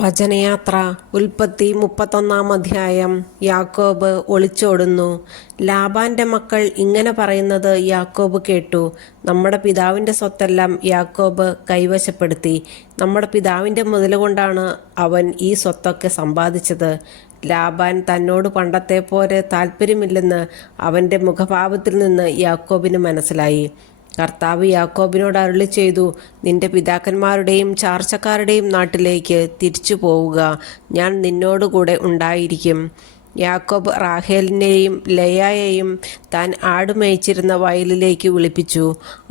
വചനയാത്ര ഉൽപ്പത്തി 31 യാക്കോബ് ഒളിച്ചോടുന്നു. ലാബാന്റെ മക്കൾ ഇങ്ങനെ പറയുന്നത് യാക്കോബ് കേട്ടു. നമ്മുടെ പിതാവിൻ്റെ സ്വത്തെല്ലാം യാക്കോബ് കൈവശപ്പെടുത്തി. നമ്മുടെ പിതാവിൻ്റെ മുതലുകൊണ്ടാണ് അവൻ ഈ സ്വത്തൊക്കെ സമ്പാദിച്ചത്. ലാബാൻ തന്നോട് പണ്ടത്തെ പോലെ താല്പര്യമില്ലെന്ന് അവൻ്റെ മുഖഭാവത്തിൽ നിന്ന് യാക്കോബിന് മനസ്സിലായി. കർത്താവ് യാക്കോബിനോട് അരുളി ചെയ്തു, നിന്റെ പിതാക്കന്മാരുടെയും ചാർച്ചക്കാരുടെയും നാട്ടിലേക്ക് തിരിച്ചു പോവുക, ഞാൻ നിന്നോടുകൂടെ ഉണ്ടായിരിക്കും. യാക്കോബ് റാഹേലിനെയും ലേയായെയും താൻ ആടുമേയിച്ചിരുന്ന വയലിലേക്ക് വിളിപ്പിച്ചു.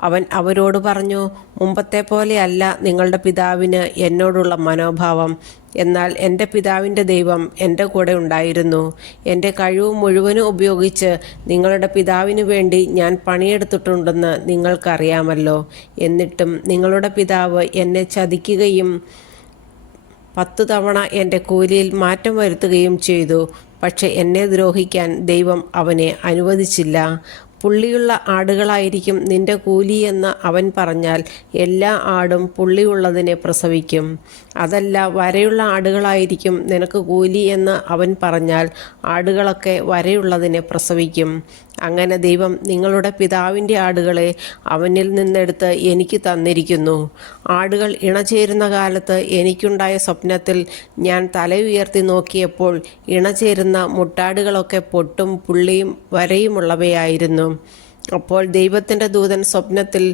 അവൻ അവരോട് പറഞ്ഞു, മുമ്പത്തെ പോലെയല്ല നിങ്ങളുടെ പിതാവിന് എന്നോടുള്ള മനോഭാവം. എന്നാൽ എൻ്റെ പിതാവിൻ്റെ ദൈവം എൻ്റെ കൂടെ ഉണ്ടായിരുന്നു. എൻ്റെ കഴിവ് മുഴുവനും ഉപയോഗിച്ച് നിങ്ങളുടെ പിതാവിനു വേണ്ടി ഞാൻ പണിയെടുത്തിട്ടുണ്ടെന്ന് നിങ്ങൾക്കറിയാമല്ലോ. എന്നിട്ടും നിങ്ങളുടെ പിതാവ് എന്നെ ചതിക്കുകയും 10 തവണ എൻ്റെ കൂലിയിൽ മാറ്റം വരുത്തുകയും ചെയ്തു. പക്ഷെ എന്നെ ദ്രോഹിക്കാൻ ദൈവം അവനെ അനുവദിച്ചില്ല. പുള്ളിയുള്ള ആടുകളായിരിക്കും നിന്റെ കൂലിയെന്ന് അവൻ പറഞ്ഞാൽ എല്ലാ ആടും പുള്ളിയുള്ളതിനെ പ്രസവിക്കും. അതല്ല, വരയുള്ള ആടുകളായിരിക്കും നിനക്ക് കൂലി എന്ന് അവൻ പറഞ്ഞാൽ ആടുകളൊക്കെ വരയുള്ളതിനെ പ്രസവിക്കും. അങ്ങനെ ദൈവം നിങ്ങളുടെ പിതാവിൻ്റെ ആടുകളെ അവനിൽ നിന്നെടുത്ത് എനിക്ക് തന്നിരിക്കുന്നു. ആടുകൾ ഇണചേരുന്ന കാലത്ത് എനിക്കുണ്ടായ സ്വപ്നത്തിൽ ഞാൻ തല ഉയർത്തി നോക്കിയപ്പോൾ ഇണചേരുന്ന മുട്ടാടുകളൊക്കെ പൊട്ടും പുള്ളിയും വരയുമുള്ളവയായിരുന്നു. അപ്പോൾ ദൈവത്തിൻ്റെ ദൂതൻ സ്വപ്നത്തിൽ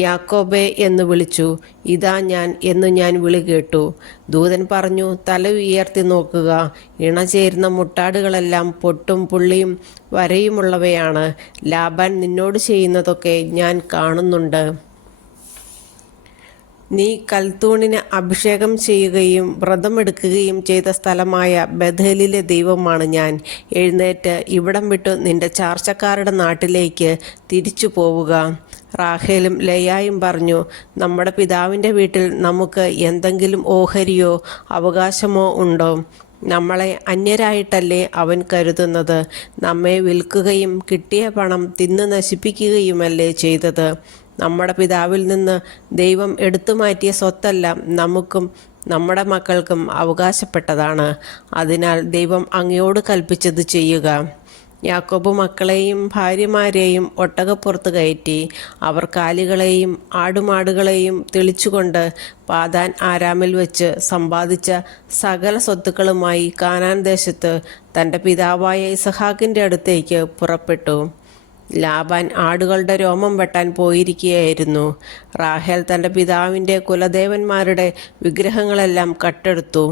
യാക്കോബേ എന്ന് വിളിച്ചു. ഇതാ ഞാൻ എന്ന് ഞാൻ വിളി കേട്ടു. ദൂതൻ പറഞ്ഞു, തല ഉയർത്തി നോക്കുക, ഇണചേരുന്ന മുട്ടാടുകളെല്ലാം പൊട്ടും പുള്ളിയും വരയുമുള്ളവയാണ്. ലാബാൻ നിന്നോട് ചെയ്യുന്നതൊക്കെ ഞാൻ കാണുന്നുണ്ട്. നീ കൽത്തൂണിന് അഭിഷേകം ചെയ്യുകയും വ്രതമെടുക്കുകയും ചെയ്ത സ്ഥലമായ ബഥേലിലെ ദൈവമാണ് ഞാൻ. എഴുന്നേറ്റ് ഇവിടം വിട്ടു നിന്റെ ചാർച്ചക്കാരുടെ നാട്ടിലേക്ക് തിരിച്ചു പോവുക. റാഹേലും ലേയായും പറഞ്ഞു, നമ്മുടെ പിതാവിൻ്റെ വീട്ടിൽ നമുക്ക് എന്തെങ്കിലും ഓഹരിയോ അവകാശമോ ഉണ്ടോ? നമ്മളെ അന്യരായിട്ടല്ലേ അവൻ കരുതുന്നത്. നമ്മെ വിൽക്കുകയും കിട്ടിയ പണം തിന്ന് നശിപ്പിക്കുകയുമല്ലേ ചെയ്തത്. നമ്മുടെ പിതാവിൽ നിന്ന് ദൈവം എടുത്തുമാറ്റിയ സ്വത്തെല്ലാം നമുക്കും നമ്മുടെ മക്കൾക്കും അവകാശപ്പെട്ടതാണ്. അതിനാൽ ദൈവം അങ്ങയോട് കൽപ്പിച്ചത് ചെയ്യുക. യാക്കോബ് മക്കളെയും ഭാര്യമാരെയും ഒട്ടകപ്പുറത്ത് കയറ്റി അവർ കാലികളെയും ആടുമാടുകളെയും തെളിച്ചുകൊണ്ട് പാദാൻ ആരാമിൽ വെച്ച് സമ്പാദിച്ച സകല സ്വത്തുക്കളുമായി കാനാൻ ദേശത്ത് തൻ്റെ പിതാവായ ഇസഹാക്കിൻ്റെ അടുത്തേക്ക് പുറപ്പെട്ടു. ലാബാൻ ആടുകളുടെ രോമം വെട്ടാൻ പോയിരിക്കുകയായിരുന്നു. റാഹേൽ തൻ്റെ പിതാവിൻ്റെ കുലദേവന്മാരുടെ വിഗ്രഹങ്ങളെല്ലാം കട്ടെടുത്തു.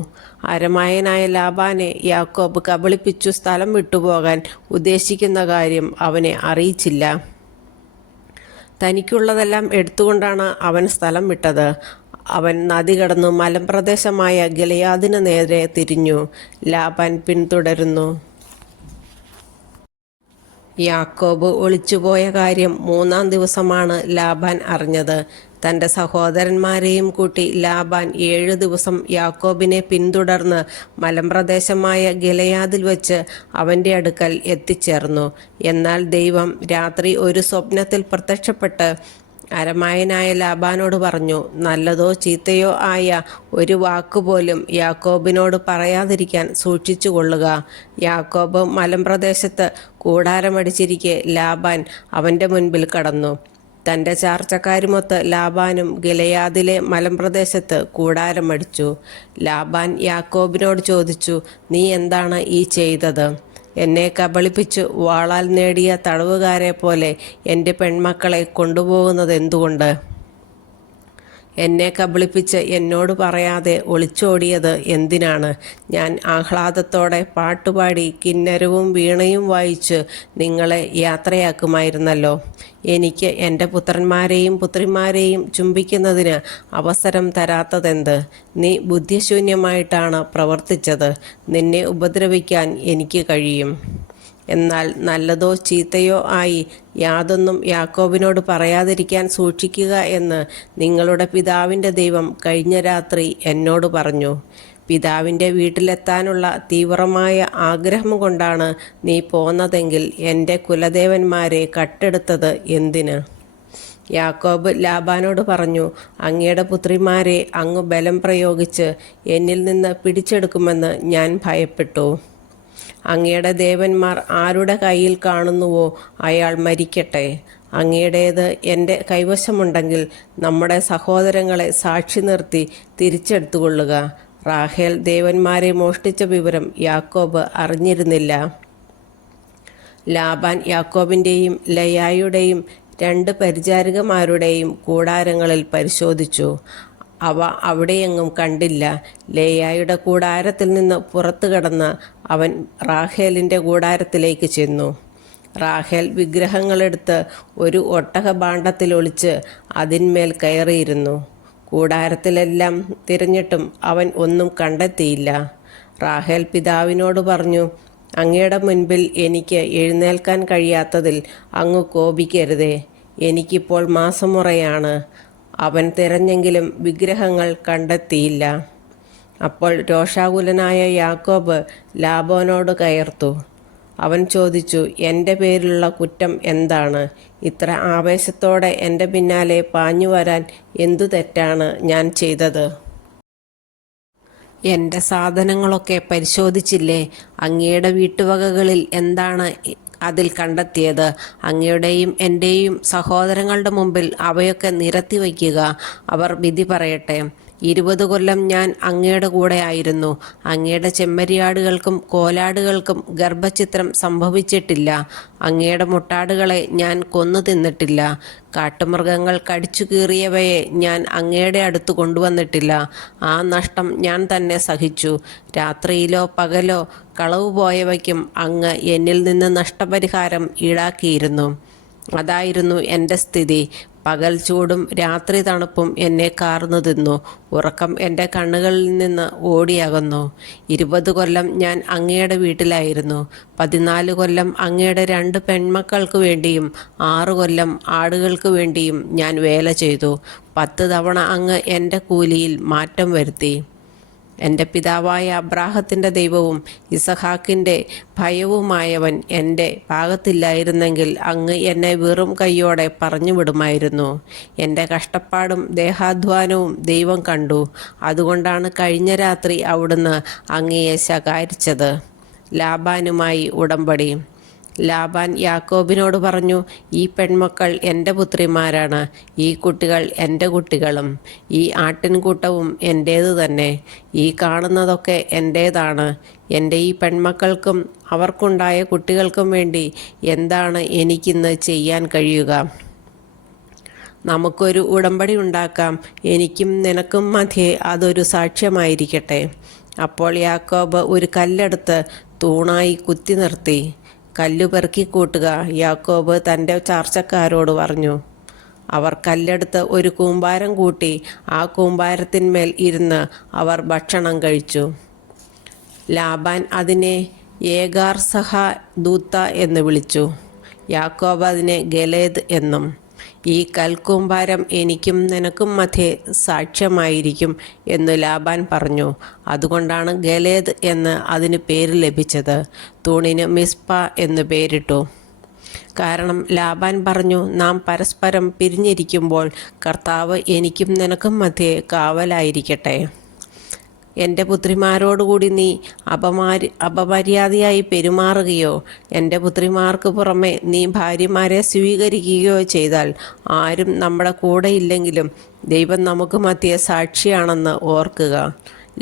അരമായനായ ലാബാനെ യാക്കോബ് കബളിപ്പിച്ചു സ്ഥലം വിട്ടുപോകാൻ ഉദ്ദേശിക്കുന്ന കാര്യം അവനെ അറിയിച്ചില്ല. തനിക്കുള്ളതെല്ലാം എടുത്തുകൊണ്ടാണ് അവൻ സ്ഥലം വിട്ടത്. അവൻ നദി കടന്നു മലമ്പ്രദേശമായ ഗിലെയാദിന് നേരെ തിരിഞ്ഞു. ലാബാൻ പിന്തുടരുന്നു. യാക്കോബ് ഒളിച്ചുപോയ കാര്യം 3-ാം ദിവസമാണ് ലാബാൻ അറിഞ്ഞത്. തൻ്റെ സഹോദരന്മാരെയും കൂട്ടി ലാബാൻ 7 ദിവസം യാക്കോബിനെ പിന്തുടർന്ന് മലമ്പ്രദേശമായ ഗിലെയാദിൽ വെച്ച് അവൻ്റെ അടുക്കൽ എത്തിച്ചേർന്നു. എന്നാൽ ദൈവം രാത്രി ഒരു സ്വപ്നത്തിൽ പ്രത്യക്ഷപ്പെട്ട് അരമായനായ ലാബാനോട് പറഞ്ഞു, നല്ലതോ ചീത്തയോ ആയ ഒരു വാക്കുപോലും യാക്കോബിനോട് പറയാതിരിക്കാൻ സൂക്ഷിച്ചു കൊള്ളുക. യാക്കോബ് മലമ്പ്രദേശത്ത് കൂടാരമടിച്ചിരിക്കെ ലാബാൻ അവൻ്റെ മുൻപിൽ കടന്നു. തൻ്റെ ചാർച്ചക്കാരുമൊത്ത് ലാബാനും ഗിലെയാദിലെ മലമ്പ്രദേശത്ത് കൂടാരമടിച്ചു. ലാബാൻ യാക്കോബിനോട് ചോദിച്ചു, നീ എന്താണ് ഈ ചെയ്തത്? എന്നെ കബളിപ്പിച്ചു വാളാൽ നേടിയ തടവുകാരെ പോലെ എൻ്റെ പെൺമക്കളെ കൊണ്ടുപോകുന്നത് എന്തുകൊണ്ട്? എന്നെ കബളിപ്പിച്ച് എന്നോട് പറയാതെ ഒളിച്ചോടിയത് എന്തിനാണ്? ഞാൻ ആഹ്ലാദത്തോടെ പാട്ടുപാടി കിന്നരവും വീണയും വായിച്ച് നിങ്ങളെ യാത്രയാക്കുമായിരുന്നല്ലോ. എനിക്ക് എൻ്റെ പുത്രന്മാരെയും പുത്രിമാരെയും ചുംബിക്കുന്നതിന് അവസരം തരാത്തതെന്ത്? നീ ബുദ്ധിശൂന്യമായിട്ടാണ് പ്രവർത്തിച്ചത്. നിന്നെ ഉപദ്രവിക്കാൻ എനിക്ക് കഴിയും. എന്നാൽ നല്ലതോ ചീത്തയോ ആയി യാതൊന്നും യാക്കോബിനോട് പറയാതിരിക്കാൻ സൂക്ഷിക്കുക എന്ന് നിങ്ങളുടെ പിതാവിൻ്റെ ദൈവം കഴിഞ്ഞ രാത്രി എന്നോട് പറഞ്ഞു. പിതാവിൻ്റെ വീട്ടിലെത്താനുള്ള തീവ്രമായ ആഗ്രഹം കൊണ്ടാണ് നീ പോന്നതെങ്കിൽ എൻ്റെ കുലദേവന്മാരെ കട്ടെടുത്തത് എന്തിന്? യാക്കോബ് ലാബാനോട് പറഞ്ഞു, അങ്ങയുടെ പുത്രിമാരെ അങ്ങ് ബലം പ്രയോഗിച്ച് എന്നിൽ നിന്ന് പിടിച്ചെടുക്കുമെന്ന് ഞാൻ ഭയപ്പെട്ടു. അങ്ങയുടെ ദേവന്മാർ ആരുടെ കയ്യിൽ കാണുന്നുവോ അയാൾ മരിക്കട്ടെ. അങ്ങയുടേത് എൻ്റെ കൈവശമുണ്ടെങ്കിൽ നമ്മുടെ സഹോദരങ്ങളെ സാക്ഷി നിർത്തി തിരിച്ചെടുത്തുകൊള്ളുക. റാഹേൽ ദേവന്മാരെ മോഷ്ടിച്ച വിവരം യാക്കോബ് അറിഞ്ഞിരുന്നില്ല. ലാബാൻ യാക്കോബിൻ്റെയും ലയായുടെയും 2 പരിചാരികമാരുടെയും കൂടാരങ്ങളിൽ പരിശോധിച്ചു. അവ അവിടെയെങ്ങും കണ്ടില്ല. ലേയായുടെ കൂടാരത്തിൽ നിന്ന് പുറത്തു കടന്ന് അവൻ റാഹേലിൻ്റെ കൂടാരത്തിലേക്ക് ചെന്നു. റാഹേൽ വിഗ്രഹങ്ങളെടുത്ത് ഒരു ഒട്ടകഭാണ്ഡത്തിൽ ഒളിച്ച് അതിന്മേൽ കയറിയിരുന്നു. കൂടാരത്തിലെല്ലാം തിരഞ്ഞിട്ടും അവൻ ഒന്നും കണ്ടെത്തിയില്ല. റാഹേൽ പിതാവിനോട് പറഞ്ഞു, അങ്ങയുടെ മുൻപിൽ എനിക്ക് എഴുന്നേൽക്കാൻ കഴിയാത്തതിൽ അങ്ങ് കോപിക്കരുതേ. എനിക്കിപ്പോൾ മാസമുറയാണ്. അവൻ തിരഞ്ഞെങ്കിലും വിഗ്രഹങ്ങൾ കണ്ടെത്തിയില്ല. അപ്പോൾ രോഷാകുലനായ യാക്കോബ് ലാബാനോട് കയർത്തു. അവൻ ചോദിച്ചു, എൻ്റെ പേരിലുള്ള കുറ്റം എന്താണ്? ഇത്ര ആവേശത്തോടെ എൻ്റെ പിന്നാലെ പാഞ്ഞു വരാൻ എന്തു തെറ്റാണ് ഞാൻ ചെയ്തത്? എൻ്റെ സാധനങ്ങളൊക്കെ പരിശോധിച്ചില്ലേ? അങ്ങയുടെ വീട്ടുവകകളിൽ എന്താണ് അതിൽ കണ്ടെത്തിയത്? അങ്ങയുടെയും എൻ്റെയും സഹോദരങ്ങളുടെ മുമ്പിൽ അവയൊക്കെ നിരത്തി വയ്ക്കുക. അവർ വിധി പറയട്ടെ. 20 കൊല്ലം ഞാൻ അങ്ങയുടെ കൂടെ ആയിരുന്നു. അങ്ങയുടെ ചെമ്മരിയാടുകൾക്കും കോലാടുകൾക്കും ഗർഭഛിദ്രം സംഭവിച്ചിട്ടില്ല. അങ്ങയുടെ മുട്ടാടുകളെ ഞാൻ കൊന്നു തിന്നിട്ടില്ല. കാട്ടുമൃഗങ്ങൾ കടിച്ചു കീറിയവയെ ഞാൻ അങ്ങയുടെ അടുത്ത് കൊണ്ടുവന്നിട്ടില്ല. ആ നഷ്ടം ഞാൻ തന്നെ സഹിച്ചു. രാത്രിയിലോ പകലോ കളവ് പോയവയ്ക്കും അങ്ങ് എന്നിൽ നിന്ന് നഷ്ടപരിഹാരം ഈടാക്കിയിരുന്നു. അതായിരുന്നു എൻ്റെ സ്ഥിതി. പകൽ ചൂടും രാത്രി തണുപ്പും എന്നെ കാർന്നു തിന്നു. ഉറക്കം എൻ്റെ കണ്ണുകളിൽ നിന്ന് ഓടിയകന്നു. 20 കൊല്ലം ഞാൻ അങ്ങയുടെ വീട്ടിലായിരുന്നു. 14 കൊല്ലം അങ്ങയുടെ 2 പെൺമക്കൾക്ക് വേണ്ടിയും 6 കൊല്ലം ആടുകൾക്ക് വേണ്ടിയും ഞാൻ വേല ചെയ്തു. 10 തവണ അങ്ങ് എൻ്റെ കൂലിയിൽ മാറ്റം വരുത്തി. എൻ്റെ പിതാവായ അബ്രാഹത്തിൻ്റെ ദൈവവും ഇസഹാക്കിൻ്റെ ഭയവുമായവൻ എൻ്റെ ഭാഗത്തില്ലായിരുന്നെങ്കിൽ അങ്ങ് എന്നെ വെറും കൈയോടെ പറഞ്ഞു വിടുമായിരുന്നു. എൻ്റെ കഷ്ടപ്പാടും ദേഹാധ്വാനവും ദൈവം കണ്ടു. അതുകൊണ്ടാണ് കഴിഞ്ഞ രാത്രി അവിടുന്ന് അങ്ങയെ ശകാരിച്ചത്. ലാബാനുമായി ഉടമ്പടി. ലാബാൻ യാക്കോബിനോട് പറഞ്ഞു, ഈ പെൺമക്കൾ എൻ്റെ പുത്രിമാരാണ്. ഈ കുട്ടികൾ എൻ്റെ കുട്ടികളും. ഈ ആട്ടിൻകൂട്ടവും എൻ്റേതു തന്നെ. ഈ കാണുന്നതൊക്കെ എൻ്റേതാണ്. എൻ്റെ ഈ പെൺമക്കൾക്കും അവർക്കുണ്ടായ കുട്ടികൾക്കും വേണ്ടി എന്താണ് എനിക്കിന്ന് ചെയ്യാൻ കഴിയുക? നമുക്കൊരു ഉടമ്പടി ഉണ്ടാക്കാം. എനിക്കും നിനക്കും മധ്യേ അതൊരു സാക്ഷ്യമായിരിക്കട്ടെ. അപ്പോൾ യാക്കോബ് ഒരു കല്ലെടുത്ത് തൂണായി കുത്തി നിർത്തി. കല്ലു പെറുക്കിക്കൂട്ടുക, യാക്കോബ് തൻ്റെ ചാർച്ചക്കാരോട് പറഞ്ഞു. അവർ കല്ലെടുത്ത് ഒരു കൂമ്പാരം കൂട്ടി ആ കൂമ്പാരത്തിന്മേൽ ഇരുന്ന് അവർ ഭക്ഷണം കഴിച്ചു. ലാബാൻ അതിനെ ഏഗാർ സഹ ദൂത്ത എന്ന് വിളിച്ചു. യാക്കോബ് അതിനെ ഗലേദ് എന്നും. ഈ കൽക്കൂമ്പാരം എനിക്കും നിനക്കും മധ്യേ സാക്ഷ്യമായിരിക്കും എന്ന് ലാബാൻ പറഞ്ഞു. അതുകൊണ്ടാണ് ഗലേദ് എന്ന് അതിന് പേര് ലഭിച്ചത്. തൂണിന് മിസ്പ എന്ന് പേരിട്ടു. കാരണം ലാബാൻ പറഞ്ഞു, നാം പരസ്പരം പിരിഞ്ഞിരിക്കുമ്പോൾ കർത്താവ് എനിക്കും നിനക്കും മധ്യേ കാവലായിരിക്കട്ടെ. എൻ്റെ പുത്രിമാരോടുകൂടി നീ അപമര്യാദയായി പെരുമാറുകയോ എൻ്റെ പുത്രിമാർക്ക് പുറമെ നീ ഭാര്യമാരെ സ്വീകരിക്കുകയോ ചെയ്താൽ ആരും നമ്മുടെ കൂടെ ഇല്ലെങ്കിലും ദൈവം നമുക്ക് മധ്യേ സാക്ഷിയാണെന്ന് ഓർക്കുക.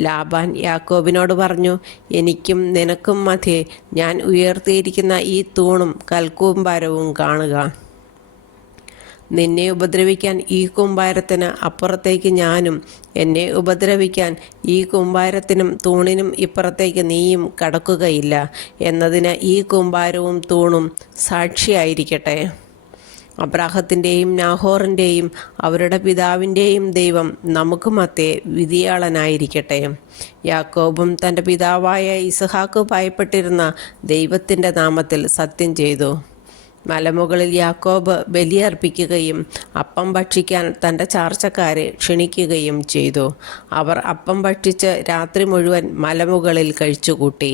ലാബാൻ യാക്കോബിനോട് പറഞ്ഞു, എനിക്കും നിനക്കും മധ്യേ ഞാൻ ഉയർത്തിയിരിക്കുന്ന ഈ തൂണും കൽക്കൂമ്പാരവും കാണുക. നിന്നെ ഉപദ്രവിക്കാൻ ഈ കൂമ്പാരത്തിന് അപ്പുറത്തേക്ക് ഞാനും, എന്നെ ഉപദ്രവിക്കാൻ ഈ കൂമ്പാരത്തിനും തൂണിനും ഇപ്പുറത്തേക്ക് നീയും കടക്കുകയില്ല എന്നതിന് ഈ കൂമ്പാരവും തൂണും സാക്ഷിയായിരിക്കട്ടെ. അബ്രാഹത്തിൻ്റെയും നാഹോറിൻ്റെയും അവരുടെ പിതാവിൻ്റെയും ദൈവം നമുക്ക് മധ്യേ വിധിയാളനായിരിക്കട്ടെ. യാക്കോബും തൻ്റെ പിതാവായ ഇസഹാക്ക് ഭയപ്പെട്ടിരുന്ന ദൈവത്തിൻ്റെ നാമത്തിൽ സത്യം ചെയ്തു. മലമുകളിൽ യാക്കോബ് ബലിയർപ്പിക്കുകയും അപ്പം ഭക്ഷിക്കാൻ തൻ്റെ ചാർച്ചക്കാരെ ക്ഷണിക്കുകയും ചെയ്തു. അവർ അപ്പം ഭക്ഷിച്ച് രാത്രി മുഴുവൻ മലമുകളിൽ കഴിച്ചുകൂട്ടി.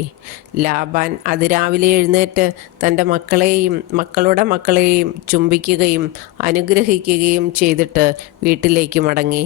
ലാബാൻ അതിരാവിലെ എഴുന്നേറ്റ് തൻ്റെ മക്കളെയും മക്കളുടെ മക്കളെയും ചുംബിക്കുകയും അനുഗ്രഹിക്കുകയും ചെയ്തിട്ട് വീട്ടിലേക്ക് മടങ്ങി.